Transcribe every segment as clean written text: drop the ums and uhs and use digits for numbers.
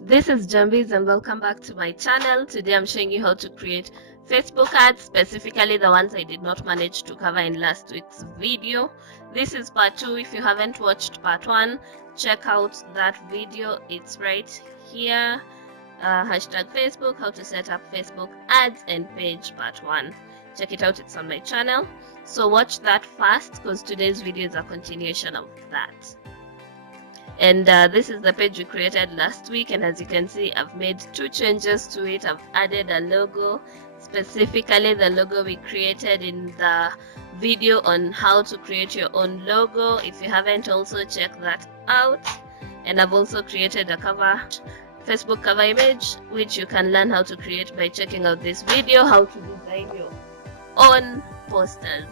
This is Njambiz and welcome back to my channel. Today I'm showing you how to create Facebook ads, specifically the ones I did not manage to cover in last week's video. This is part 2. If you haven't watched part 1, check out that video. It's right here. Hashtag Facebook, how to set up Facebook ads and page part 1. Check it out, it's on my channel. So watch that first because today's video is a continuation of that. And this is the page we created last week, and as you can see, I've made 2 changes to it. I've added a logo, specifically the logo we created in the video on how to create your own logo. If you haven't, also check that out. And I've also created a Facebook cover image, which you can learn how to create by checking out this video, how to design your own posters.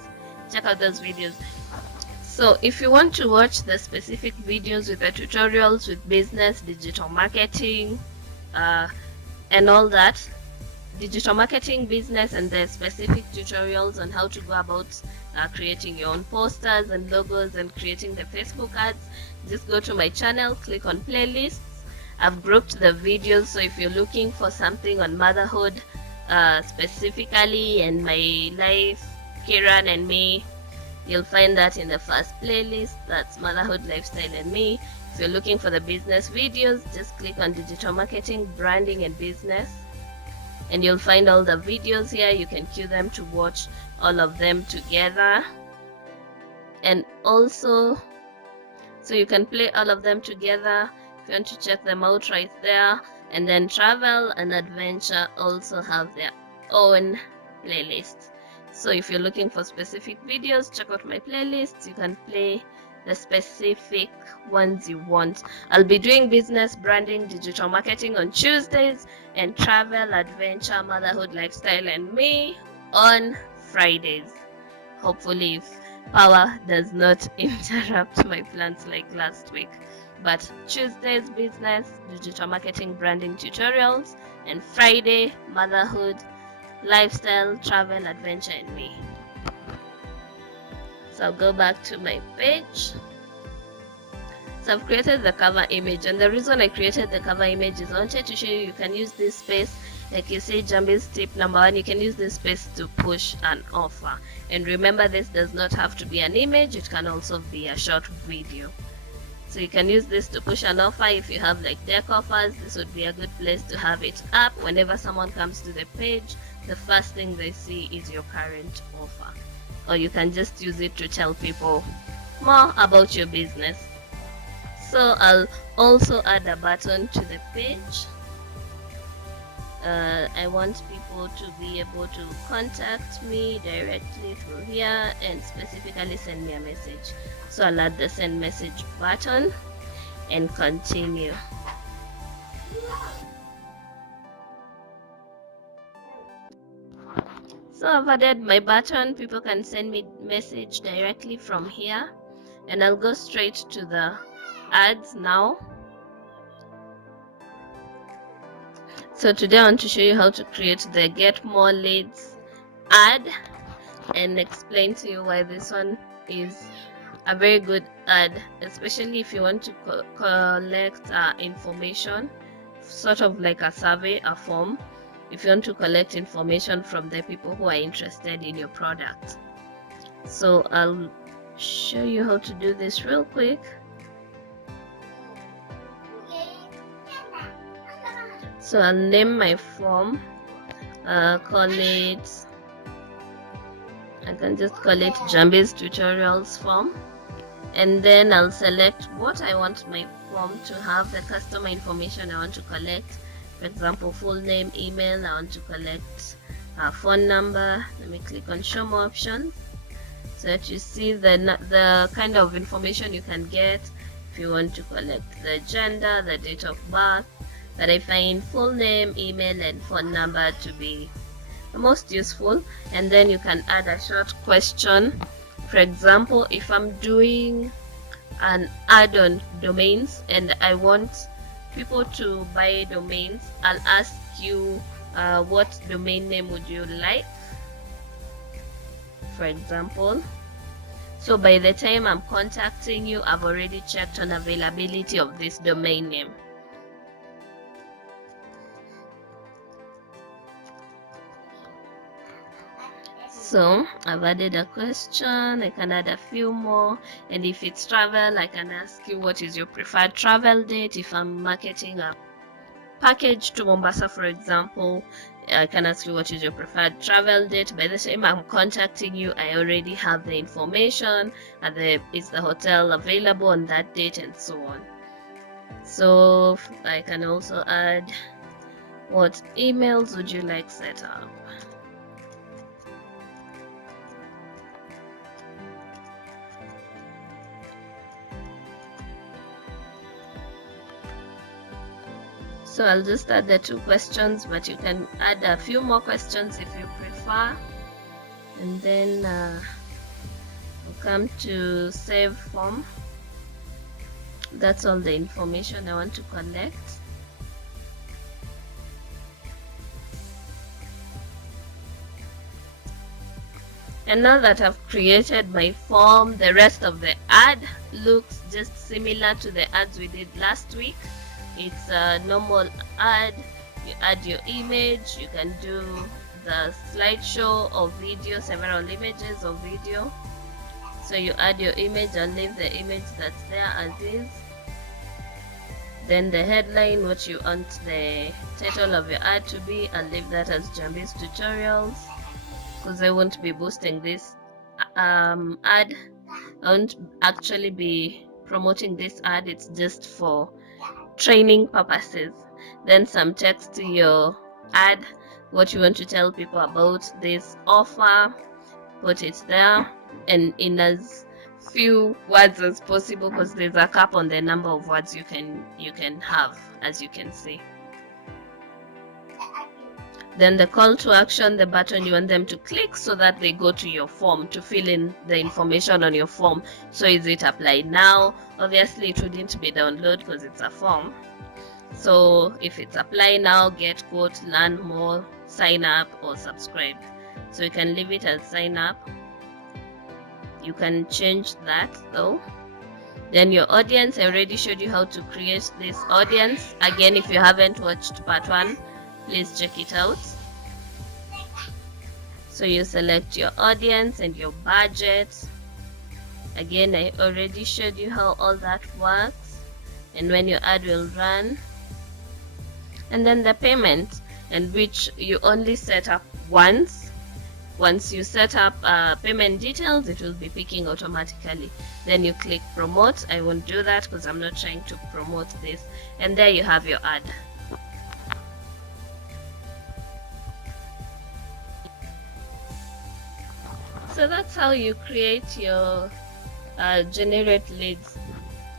Check out those videos. So if you want to watch the specific videos with the tutorials with business, digital marketing, and all that, digital marketing, business, and the specific tutorials on how to go about creating your own posters and logos and creating the Facebook ads, just go to my channel, click on playlists. I've grouped the videos, so if you're looking for something on motherhood specifically and my life, Kiran and me, you'll find that in the first playlist. That's motherhood, lifestyle, and me. If you're looking for the business videos, just click on digital marketing, branding, and business, and you'll find all the videos here. You can queue them to watch all of them together, and also so you can play all of them together if you want to check them out right there. And then travel and adventure also have their own playlists. So if you're looking for specific videos, check out my playlists. You can play the specific ones you want. I'll be doing business, branding, digital marketing on Tuesdays, and travel, adventure, motherhood, lifestyle, and me on Fridays. Hopefully, if power does not interrupt my plans like last week. But Tuesdays, business, digital marketing, branding tutorials, and Friday, motherhood, lifestyle, travel, adventure, and me. So I'll go back to my page. So I've created the cover image, and the reason I created the cover image is I wanted to show you can use this space, like you see Njambiz tip number 1, you can use this space to push an offer. And remember, this does not have to be an image, it can also be a short video. So you can use this to push an offer. If you have like deck offers, this would be a good place to have it up. Whenever someone comes to the page, the first thing they see is your current offer. Or you can just use it to tell people more about your business. So I'll also add a button to the page. I want people to be able to contact me directly through here and specifically send me a message. So I'll add the send message button and continue. So I've added my button. People can send me message directly from here, and I'll go straight to the ads now. So today I want to show you how to create the get more leads ad and explain to you why this one is a very good ad, especially if you want to collect information, sort of like a survey, a form, if you want to collect information from the people who are interested in your product. So I'll show you how to do this real quick. So I'll name my form, call it, I can just call it Njambiz tutorials form, and then I'll select what I want my form to have, the customer information I want to collect. For example, full name, email, I want to collect a phone number. Let me click on show more options so that you see the kind of information you can get. If you want to collect the gender, the date of birth, but I find full name, email, and phone number to be the most useful. And then you can add a short question. For example, if I'm doing an ad on domains and I want people to buy domains, I'll ask you what domain name would you like, for example. So by the time I'm contacting you, I've already checked on availability of this domain name. So I've added a question. I can add a few more, and if it's travel, I can ask you what is your preferred travel date. If I'm marketing a package to Mombasa, for example, I can ask you what is your preferred travel date. By the time I'm contacting you, I already have the information, and is the hotel available on that date, and so on. So I can also add, what emails would you like set up? So I'll just add the 2 questions, but you can add a few more questions if you prefer. And then I'll come to save form. That's all the information I want to collect. And now that I've created my form, the rest of the ad looks just similar to the ads we did last week. It's a normal ad. You add your image, you can do the slideshow or video, several images or video. So you add your image and leave the image that's there as is. Then the headline, what you want the title of your ad to be, I'll leave that as Njambiz Tutorials, because I won't be boosting this ad. I won't actually be promoting this ad, it's just for training purposes. Then some text to your ad, what you want to tell people about this offer, put it there, and in as few words as possible, because there's a cap on the number of words you can have, as you can see. Then the call to action, the button you want them to click so that they go to your form to fill in the information on your form. So is it apply now? Obviously it wouldn't be download because it's a form. So if it's apply now, get quote, learn more, sign up, or subscribe. So you can leave it as sign up. You can change that though. Then your audience, I already showed you how to create this audience. Again, if you haven't watched part 1, please check it out. So you select your audience and your budget. Again, I already showed you how all that works and when your ad will run. And then the payment, and which you only set up once. Once you set up payment details, it will be picking automatically. Then you click promote. I won't do that because I'm not trying to promote this. And there you have your ad. So that's how you create your generate leads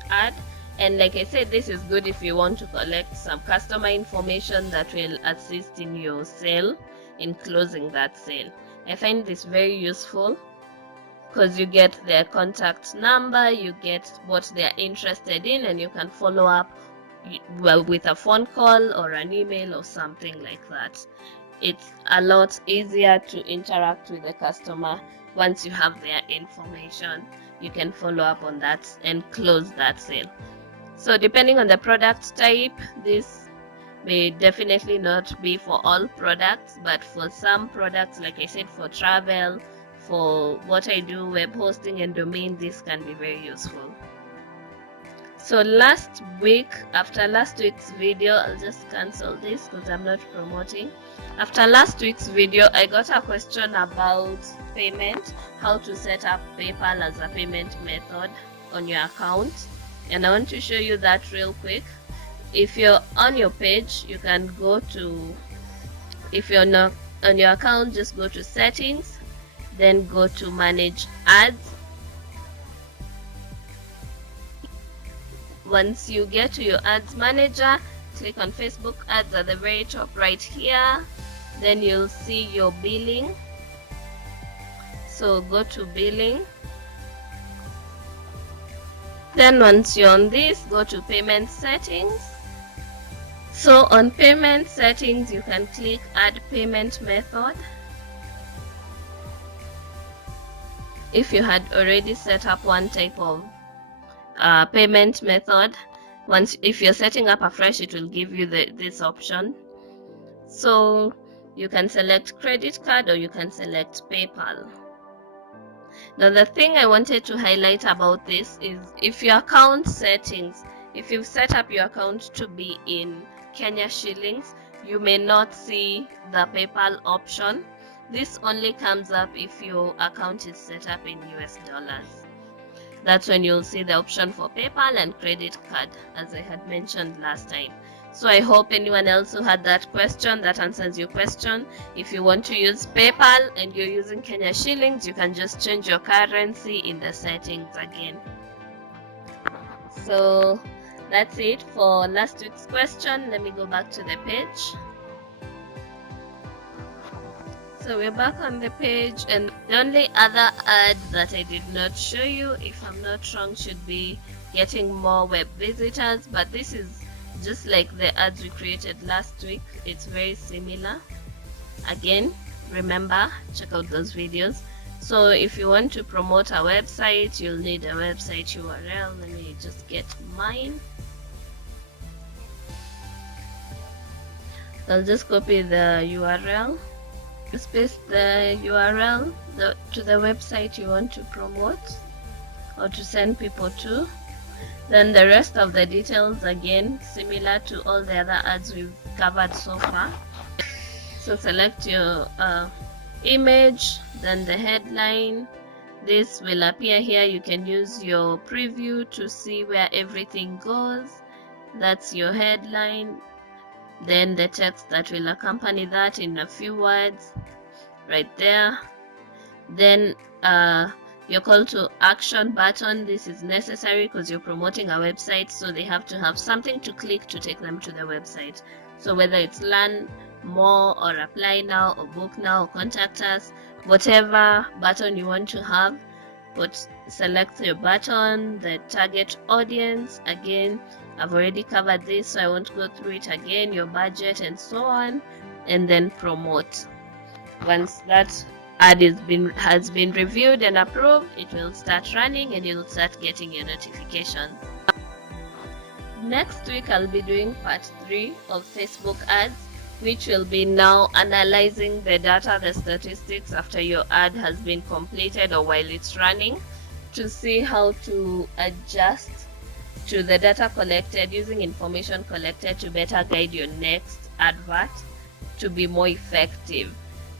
ad. And like I said, this is good if you want to collect some customer information that will assist in your sale, in closing that sale. I find this very useful because you get their contact number, you get what they are interested in, and you can follow up with a phone call or an email or something like that. It's a lot easier to interact with the customer once you have their information. You can follow up on that and close that sale. So depending on the product type, this may definitely not be for all products, but for some products, like I said, for travel, for what I do, web hosting and domain, this can be very useful. So last week, after last week's video, I'll just cancel this because I'm not promoting. After last week's video, I got a question about payment, how to set up PayPal as a payment method on your account, and I want to show you that real quick. If you're on your page, you can go to, if you're not on your account, just go to settings, then go to manage ads. Once you get to your ads manager, click on Facebook ads at the very top right here, then you'll see your billing. So go to billing. Then once you're on this, go to payment settings. So on payment settings, you can click add payment method. If you had already set up one type of payment method, if you're setting up afresh, it will give you this option. So You can select credit card or you can select PayPal. Now the thing I wanted to highlight about this is if your account settings, if you've set up your account to be in Kenya shillings, you may not see the PayPal option. This only comes up if your account is set up in US dollars. That's when you'll see the option for PayPal and credit card, as I had mentioned last time. So I hope anyone else who had that question, that answers your question. If you want to use PayPal and you're using Kenya shillings, you can just change your currency in the settings again. So that's it for last week's question. Let me go back to the page. So we're back on the page, and the only other ad that I did not show you, if I'm not wrong, should be getting more web visitors, but this is just like the ads we created last week. It's very similar. Again, remember, check out those videos. So if you want to promote a website, you'll need a website URL. Let me just get mine. I'll just copy the URL. Just paste the URL to the website you want to promote or to send people to. Then the rest of the details, again, similar to all the other ads we've covered so far. So select your image, then the headline. This will appear here. You can use your preview to see where everything goes. That's your headline. Then the text that will accompany that in a few words right there. Then your call to action button. This is necessary because you're promoting a website, so they have to have something to click to take them to the website. So whether it's learn more or apply now or book now or contact us, whatever button you want to have, select your button, the target audience. Again, I've already covered this, so I won't go through it again, your budget and so on, and then promote. Once that ad has been reviewed and approved, it will start running and you'll start getting your notifications. Next week I'll be doing part 3 of Facebook ads, which will be now analyzing the data, the statistics after your ad has been completed or while it's running, to see how to adjust to the data collected, using information collected to better guide your next advert to be more effective.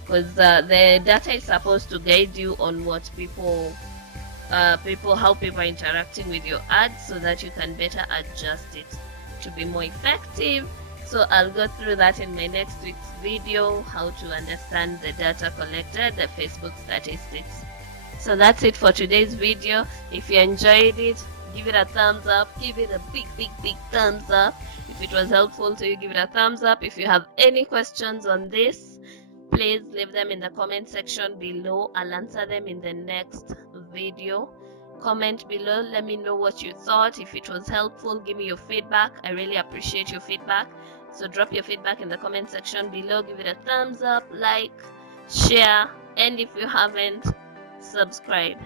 Because the data is supposed to guide you on what how people are interacting with your ads, so that you can better adjust it to be more effective. So I'll go through that in my next week's video, how to understand the data collected, the Facebook statistics. So that's it for today's video. If you enjoyed it, give it a thumbs up. Give it a big thumbs up. If it was helpful to you, give it a thumbs up. If you have any questions on this, please leave them in the comment section below. I'll answer them in the next video. Comment below, let me know what you thought. If it was helpful, give me your feedback. I really appreciate your feedback. So drop your feedback in the comment section below. Give it a thumbs up, like, share, and if you haven't, subscribe.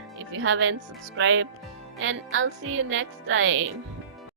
And I'll see you next time.